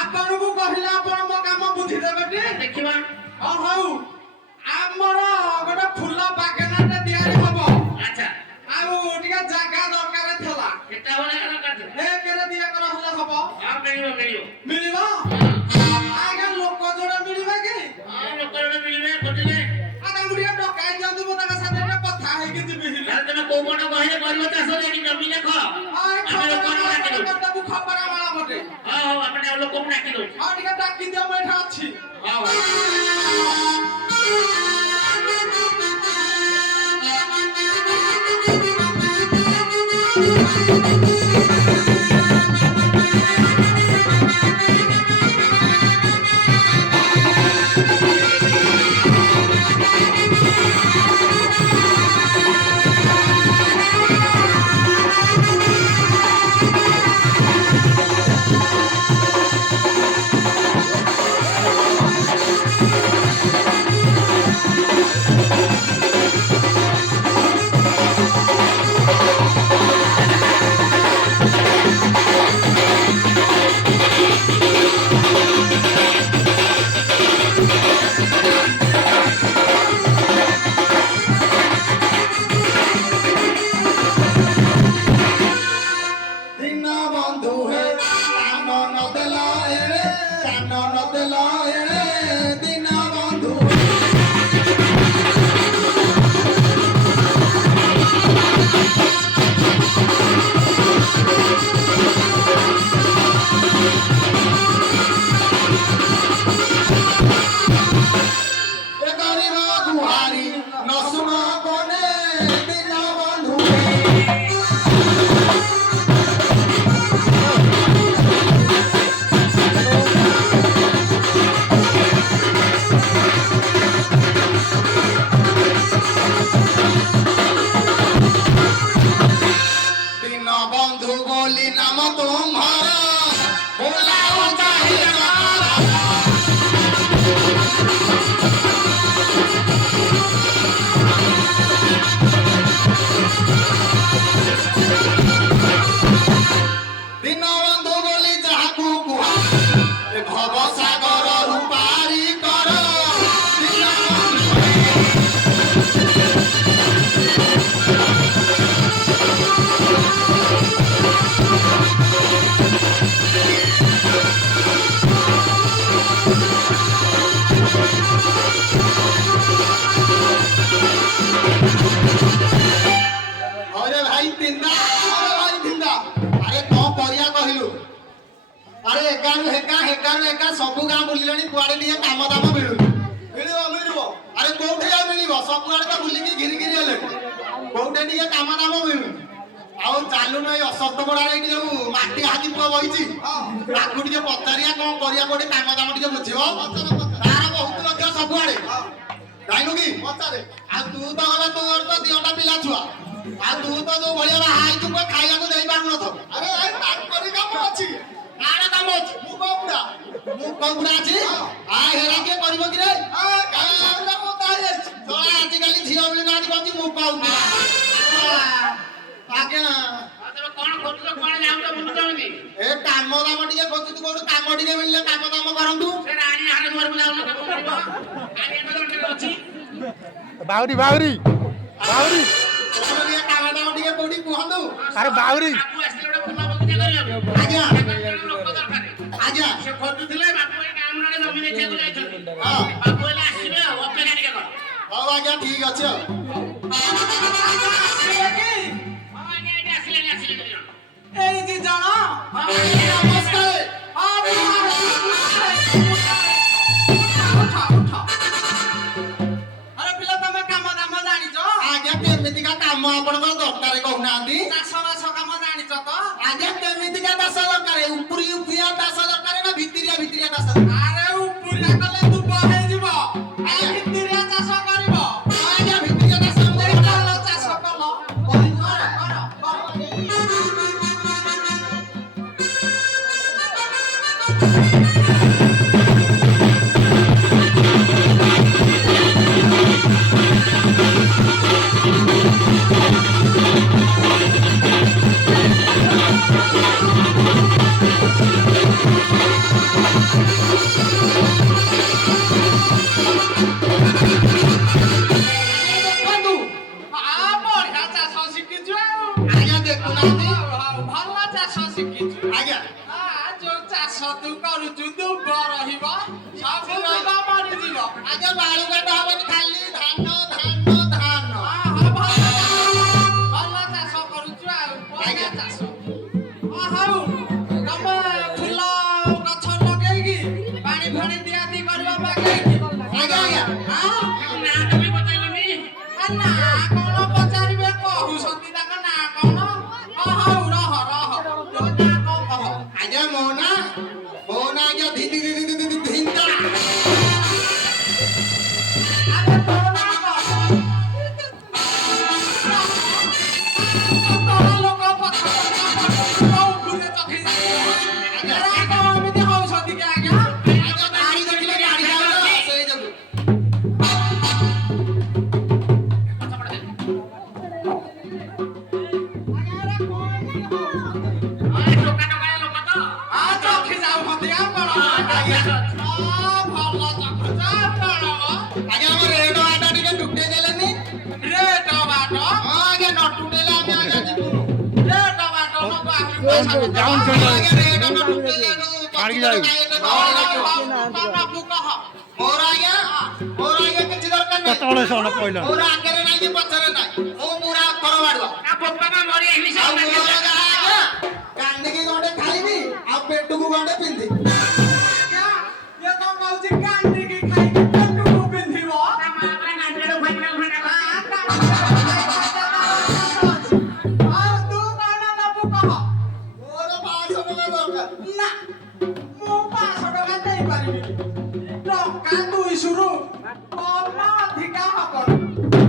ଆପଣଙ୍କୁ କହିଲେ ଆପଣ ମୋ କାମ ବୁଝିଦେବେ ଟି? ଦେଖିବା। ହଉ ଆମର ଗୋଟେ ଫୁଲ ବାଗାନଟେ ତିଆରି ହବ। ଆଚ୍ଛା। ଆଉ ଟିକେ ଜାଗା ଦରକାର ଥିଲା। କେତେ ହବ ଜାଗା ଦରକାର? ଏକରେ ଦି ଏକର ହେଲେ ହବ। ହଁ ମିଳିବ ମିଳିବ। ମିଳିବ? ଆଜ୍ଞା ଲୋକ ଯୋଡେ ମିଳିବେ କି? ହଁ ଲୋକ ଯୋଡେ ମିଳିବେ ଖୋଜିଲେ। ତାଙ୍କୁ ଟିକେ ଡକାଇ ଦିଅନ୍ତୁ ମୁଁ ତାଙ୍କ ସାଥେ ଟିକେ କଥା ହେଇକି ଯିବି। ତମେ କୋଉ ପଟ କହିଲେ କରିବ ଚାଷ ଯାଇକି ଜମି ଦେଖ। ଆମେ ଲୋକମାନଙ୍କୁ ଡାକି ଦଉଛୁ। ଖବର ମାଳ ପଟେ। ହଉ ହଉ ଆମେ ଲୋକଙ୍କୁ ଡାକି ଦଉଛୁ। ହଁ ଟିକେ ଡାକି ଦିଅ ମୁଁ ଏଠି ଅଛି। ହଉ। ସବୁ ଗାଁ ବୁଲିଲେଣି କୁଆଡେ ଟିକେ କାମ ଦାମ ମିଳୁନି। ମିଳିବ ଆରେ କୋଉଠି ଆଉ ମିଳିବ? ସବୁଆଡେ ତ ବୁଲିକି ଘିରି ହେଲେ କୋଉଠି ଟିକେ କାମ ଦାମ ମିଳୁନି। ଆଉ ଚାଲୁନ ଏଇ ଅସତ ବଡାରେ ଏଇଠି ଯୋଉ ମାଟି ହାତି ପୁଅ ବହିଛି ତାକୁ ଟିକେ ପଚାରିବା କଣ କରିବା ଗୋଟେ କାମ ଦାମ ଟିକେ ବୁଝିବ। ତାର ବହୁତ ଲକ୍ଷ ସବୁଆଡେ ଯାଇନୁ କି ପଚାରେ। ଆଉ ତୁ ତ ଗଲା ତୋର ତ ଦିଟା ପିଲା ଛୁଆ ଆଉ ତୁ ତ ଯୋଉ ଭଳିଆ ବାହା ହେଇଛୁ ଖାଇବାକୁ ଦେଇପାରୁନଥିବ। ଆରେ ତାଙ୍କରି କାମ ଅଛି। କାହାର କାମ ଅଛି? ମୁଁ କହୁଡ଼ା ଅଛି। ହେରା କିଏ କରିବ କି ରେ? ଆଜିକାଲି ଝିଅ ମିଳି ନାହାନ୍ତି କହୁଛି ମୁଁ କହୁଡ଼ା। ଆଜ୍ଞା କଣ ଖୋଜୁଛ? କଣ ଯାଉଛ ବୁଲୁଛନ୍ତି? ଏ କାମ ଦାମ ଟିକେ ଖୋଜୁଛୁ। କୋଉଠୁ କାମ ଟିକେ ମିଳିଲେ କାମ ଦାମ କରନ୍ତୁ। ବାଉରି ବାଉରି ବାଉରି ଟିକେ କାମ ଦାମ ଟିକେ କୋଉଠି କୁହନ୍ତୁ। ଆରେ ବାଉରି ଆଜ୍ଞା ଆଜ୍ଞା ସେ ଖୋଜୁଥିଲେ ବାପୁ ଏଇ କାମରେ ଜମି ଦେଖିବାକୁ ଯାଇଛନ୍ତି। ବାପୁ ହେଲେ ଆସିବେ ଆଉ ଅପେକ୍ଷା ଟିକେ କର। ହଉ ଆଜ୍ଞା ଠିକ ଅଛି ଆଉ। ଏଇ ଦି ଜଣ ଆରେ ପିଲା ତମେ କାମ ଦାମ ଜାଣିଛ? ଆଜ୍ଞା କେମିତିକା କାମ ଆପଣଙ୍କର ଦରକାର କହୁନାହାନ୍ତି? ଚାଷ ବାସ କାମ ଜାଣିଛ ତ? ଆଜ୍ଞା କେମିତିକା ଚାଷ ଦରକାର? ଉପରିଆ ଚାଷ ଦରକାର ନା ଭିତିରିଆ ଚାଷ? ଆରେ ଉପରିଆ କଲେ ଦୁବ ହେଇଯିବ। ଭିତିରିଆ ଚାଷ କରିବ। ଆଜ୍ଞା ଭିତିରିଆ ଚାଷ ଚାଷ କଲ। ତୁ କରୁଛୁ ଦୁବ ରହିବ ସବୁ ଦୁବ ମରିଯିବ। ଆଗେ ବାଳୁକାଟା ହବନି ଖାଲି ଧାନ ଧାନ ଧାନ। ଭଲ ଚାଷ କରୁଛୁ ଆଉ ବଢିଆ ଚାଷ। ହଉ ତମେ ଫୁଲ ଗଛ ଲଗେଇକି ପାଣି ଫାଣି ଦିଆଦି କରିବ ବାଗେଇକି। ଆଜ୍ଞା ଆଜ୍ଞା। ନାଁ ତମେ ବତେଇବନି। ନା କଣ ପଚାରିବେ କହୁଛନ୍ତି ତାଙ୍କ ନାଁ କଣ? ହଉ ରହ ତୋ ନାଁ କଣ କହ? ଆଜ୍ଞା ମୋ ନା ଆଜ୍ଞା ଧିନ୍ଦି ଧିନ୍ତା। ଆରେ ତୋ ନାଁ କଣ? ତୋ ଲୋକ ପଛରେ ଚଖି ଆଜ୍ଞା କଣ ଏମିତି ହଉଛନ୍ତି କି ଆଜ୍ଞା? ଆଜ୍ଞା ଗାଡି ଦେଖିଲେ ଗାଡି ଯାଉଛ ସେଇ ଯୋଗୁ। ଚଖି ଯାଉଛନ୍ତି ଆପଣ। ଭଲ ଚଖୁଛ ଆପଣ। ଆଜ୍ଞା ଆମ ରେଡ ଆଟା ଟିକେ ଟୁଟେଇ ଦେଲେନି। ରେଟ ବାଟ ହଁ ଆଜ୍ଞା ନ ଟୁଟେଇଲେ ଆମେ ଆଜ୍ଞା ଯିବୁନୁ। ରେଟ ବାଟ ନକୁ ଆହୁରି ପଇସା ଯାଉନ୍ ପତ୍ର। ଆଜ୍ଞା ରେଡ ନ ଟୁଟେଇଲେ ଛାଡ଼ିକି ଯାଉ। ବାବୁ କହ। ମୋର ଆଜ୍ଞା କିଛି ଦରକାର ନାହିଁ। କେତେବେଳେ ସଣ କହିଲ ମୋର ଆଗରେ ନାହିଁ କି ପଛରେ ନାହିଁ। ମୁଁ ପୁରା ଅଥର ବାଡୁଆ। ଆଉ ମୋର ଯାହା ଆଜ୍ଞା କାନ୍ଦିକି ଗଣ୍ଡେ ଖାଇବି ଆଉ ପେଟକୁ ଗଣ୍ଡେ ପିନ୍ଧିବି। ଆଜ୍ଞା ଇଏ କଣ କହୁଛି କାନ୍ଦିକି ଖାଇକି ପେଟକୁ ପିନ୍ଧିବ? ଆଉ ତୁ କଣ ନବୁ କହ? ମୋର 500 ଟଙ୍କା ଦରକାର। ନା ମୁଁ 500 ଟଙ୍କା ଦେଇପାରିବିନି। ଟଙ୍କା 200ରୁ କମ ଅଧିକା ହବନି।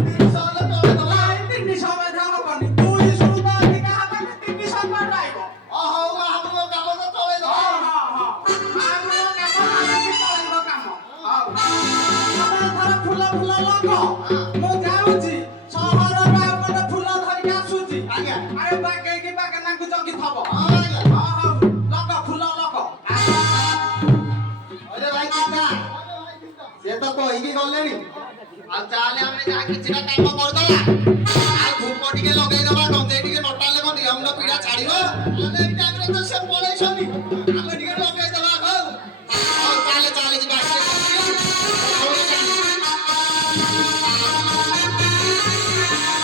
300 ହେଲେ ତଳେ ଦବା। ନାଇଁ 300 ମଧ୍ୟ ହବନି। 200ରୁ ତ ଅଧିକା ହବନି। 300 କଟାଇବ। ହଉ ଆମ କାମ ତ ଚଳେଇ ଦବା। ଫୁଲ ଲଗ ମୁଁ ଯାଉଛି ସହରରୁ ଆଉ ଗୋଟେ ଫୁଲ ଧରିକି ଆସୁଛି। ଆଜ୍ଞା। ଆରେ ବାଗେଇକି ବାଗେନାକୁ ଜଗିଥବ। ହଁ ଆଜ୍ଞା। ହଉ ଲଗ ଫୁଲ ଲଗ। ଅରେ ଭାଇ ଚିନ୍ତା ସେ ତ କହିକି ଗଲେଣି। ଆଉ ଚାଲେ ଆମେ ଯାହା କିଛିଟା କାମ କରିଦବା। ଆଉ ଧୂପ ଟିକେ ଲଗେଇଦବା ଗଞ୍ଜେଇ ଟିକେ ନଟାଲେ କଣ ଦେହ ମୁଣ୍ଡ ପୀଡା ଛାଡିବ।